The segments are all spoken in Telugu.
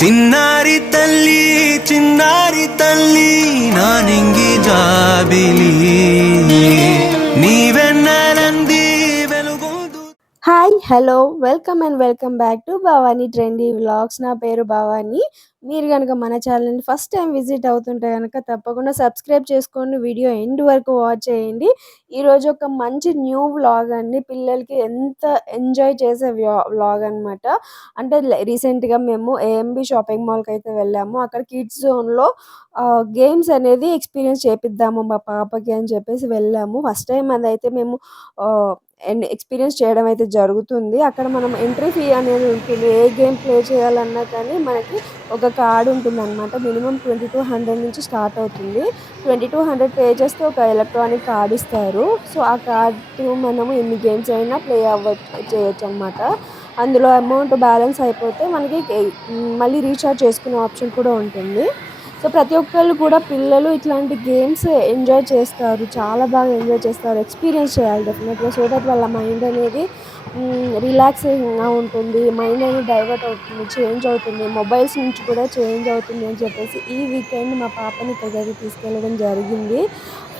చిన్నారి తల్లి చిన్నారి తల్లి నా నింగి జాబిలి నీవెన్నెలంది వెలుగు. Hi hello welcome and welcome back to Bhavani trendy vlogs. నా పేరు భవానీ. మీరు కనుక మన ఛానల్ని ఫస్ట్ టైం విజిట్ అవుతుంటే కనుక తప్పకుండా సబ్స్క్రైబ్ చేసుకోండి, వీడియో ఎండ్ వరకు వాచ్ చేయండి. ఈరోజు ఒక మంచి న్యూ వ్లాగ్ అండి, పిల్లలకి ఎంత ఎంజాయ్ చేసే వ్లాగ్ అనమాట. అంటే రీసెంట్గా మేము ఏఎంబి షాపింగ్ మాల్కి అయితే వెళ్ళాము. అక్కడ కిడ్స్ జోన్లో గేమ్స్ అనేది ఎక్స్పీరియన్స్ చేపిద్దాము మా పాపకి అని చెప్పేసి వెళ్ళాము. ఫస్ట్ టైం అదైతే మేము ఎక్స్పీరియన్స్ చేయడం అయితే జరుగుతుంది. అక్కడ మనం ఎంట్రీ ఫీ అనేది ఉంటుంది. ఏ గేమ్ ప్లే చేయాలన్నా కానీ మనకి ఒక కార్డ్ ఉంటుంది అనమాట. మినిమం 2200 నుంచి స్టార్ట్ అవుతుంది. 2200 పే చేస్తే ఒక ఎలక్ట్రానిక్ కార్డ్ ఇస్తారు. సో ఆ కార్డు మనము ఎన్ని గేమ్స్ అయినా ప్లే చేయొచ్చు అనమాట. అందులో అమౌంట్ బ్యాలెన్స్ అయిపోతే మనకి మళ్ళీ రీఛార్జ్ చేసుకునే ఆప్షన్ కూడా ఉంటుంది. సో ప్రతి ఒక్కళ్ళు కూడా పిల్లలు ఇట్లాంటి గేమ్స్ ఎంజాయ్ చేస్తారు, చాలా బాగా ఎంజాయ్ చేస్తారు. ఎక్స్పీరియన్స్ చేయాలి డెఫినెట్గా, సో దట్ వాళ్ళ మైండ్ అనేది రిలాక్సింగ్గా ఉంటుంది, మైండ్ అనేది డైవర్ట్ అవుతుంది, చేంజ్ అవుతుంది, మొబైల్స్ నుంచి కూడా చేంజ్ అవుతుంది అని చెప్పేసి ఈ వీకెండ్ మా పాపని ఇక్కడికైతే తీసుకెళ్ళడం జరిగింది.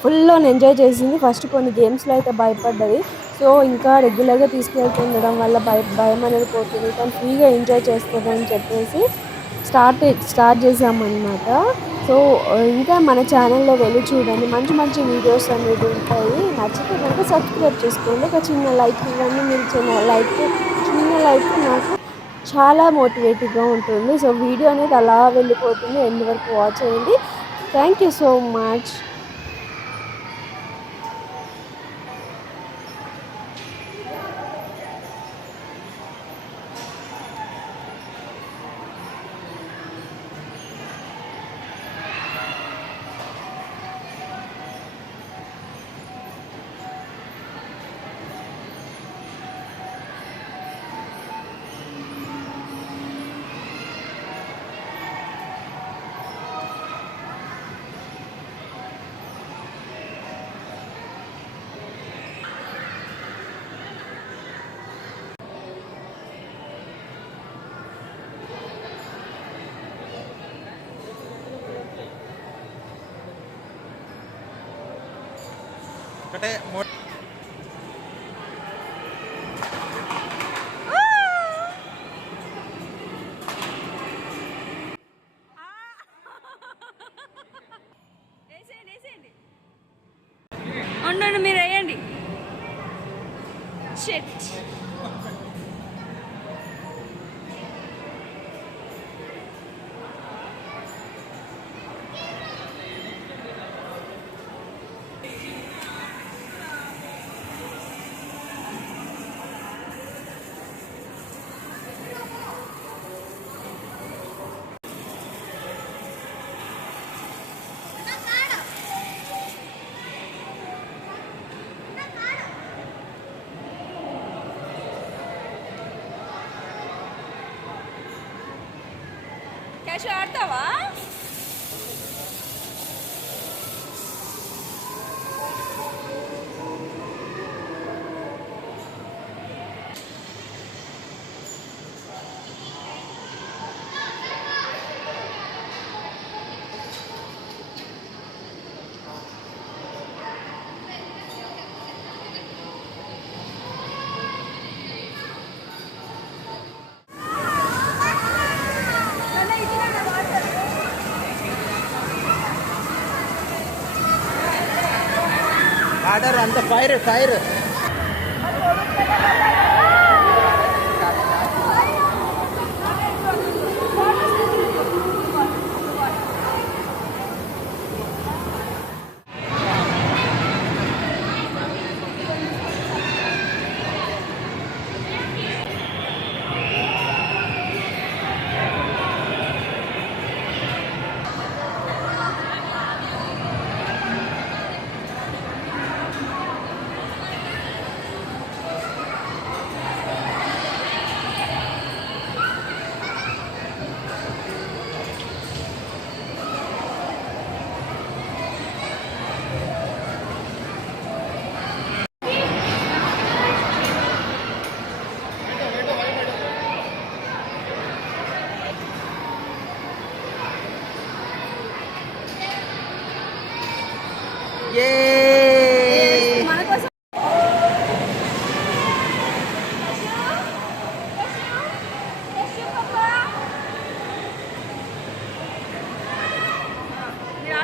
ఫుల్ ఎంజాయ్ చేసింది. ఫస్ట్ కొన్ని గేమ్స్లో అయితే భయపడ్డది. సో ఇంకా రెగ్యులర్గా తీసుకెళ్తుండడం వల్ల భయం అనేది పోతుంది, కానీ ఫ్రీగా ఎంజాయ్ చేస్తుంది అని చెప్పేసి స్టార్ట్ చేసామన్నమాట. సో ఇంకా మన ఛానల్లో వెళ్ళి చూడండి, మంచి మంచి వీడియోస్ అనేవి ఉంటాయి. నచ్చితే కనుక సబ్స్క్రైబ్ చేసుకోండి. ఒక చిన్న లైక్ ఇవ్వండి. మీరు చిన్న లైక్ నాకు చాలా మోటివేటివ్గా ఉంటుంది. సో వీడియో అనేది అలా వెళ్ళిపోతుంది, ఎండ్ వరకు వాచ్ చేయండి. Thank you so much. ఒకటే ఉండండి, మీరు వేయండి. షిట్. క్యాష్ ఆడతావా? ఆర్డర్ అంత ఫైర్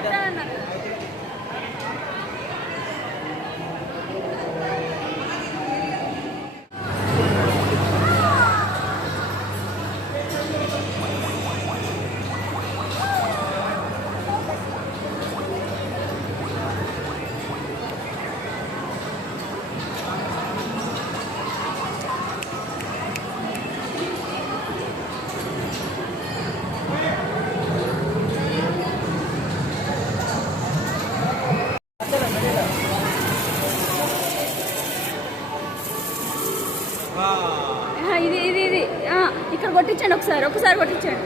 కొట్టాలన్నారు కదా. ఇది ఇది ఇది ఇక్కడ కొట్టించండి, ఒకసారి కొట్టించండి.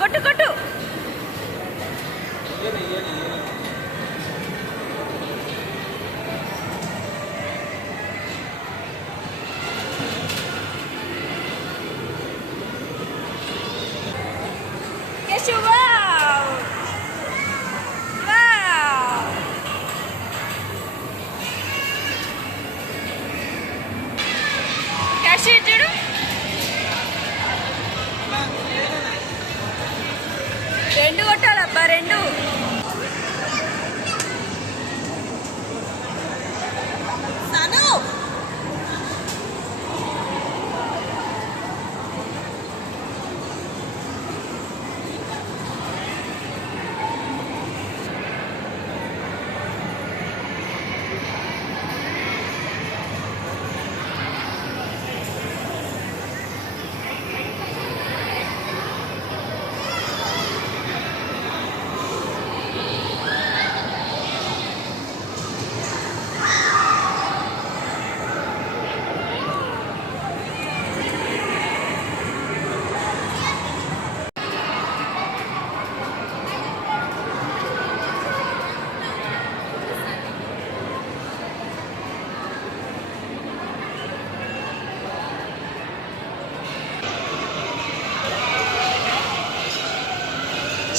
కొట్టు కేశు, వావ్ వావ్. కేశు చూడు, రెండు కొట్టాలబ్బా, రెండు.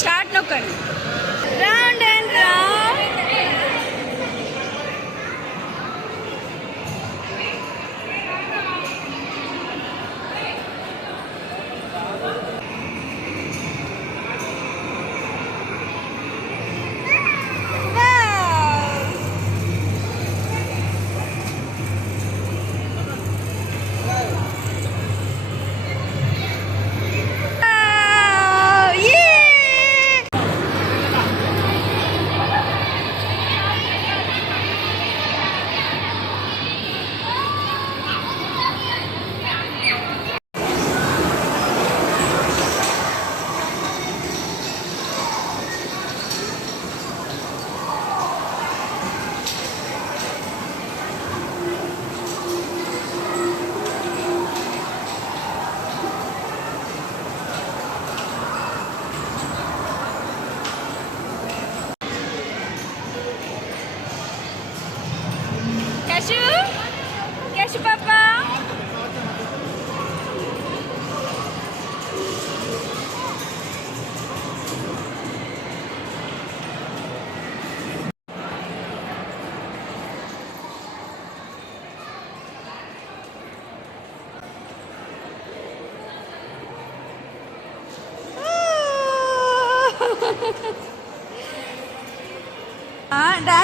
స్టార్ట్ నొక్కండి. Round and round.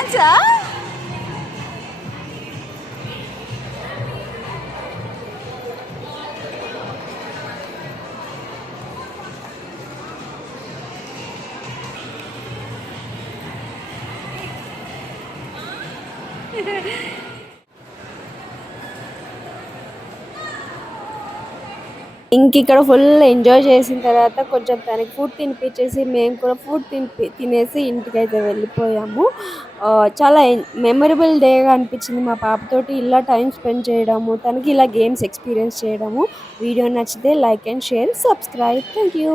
వచ్చా ఇంక ఇక్కడ ఫుల్ ఎంజాయ్ చేసిన తర్వాత కొంచెం తనకి ఫుడ్ తినిపించేసి మేము కూడా ఫుడ్ తినేసి ఇంటికైతే వెళ్ళిపోయాము. చాలా మెమరబుల్ డేగా అనిపించింది మా పాపతోటి ఇలా టైం స్పెండ్ చేయడము, తనకి ఇలా గేమ్స్ ఎక్స్పీరియన్స్ చేయడము. వీడియో నచ్చితే like and share, subscribe. Thank you.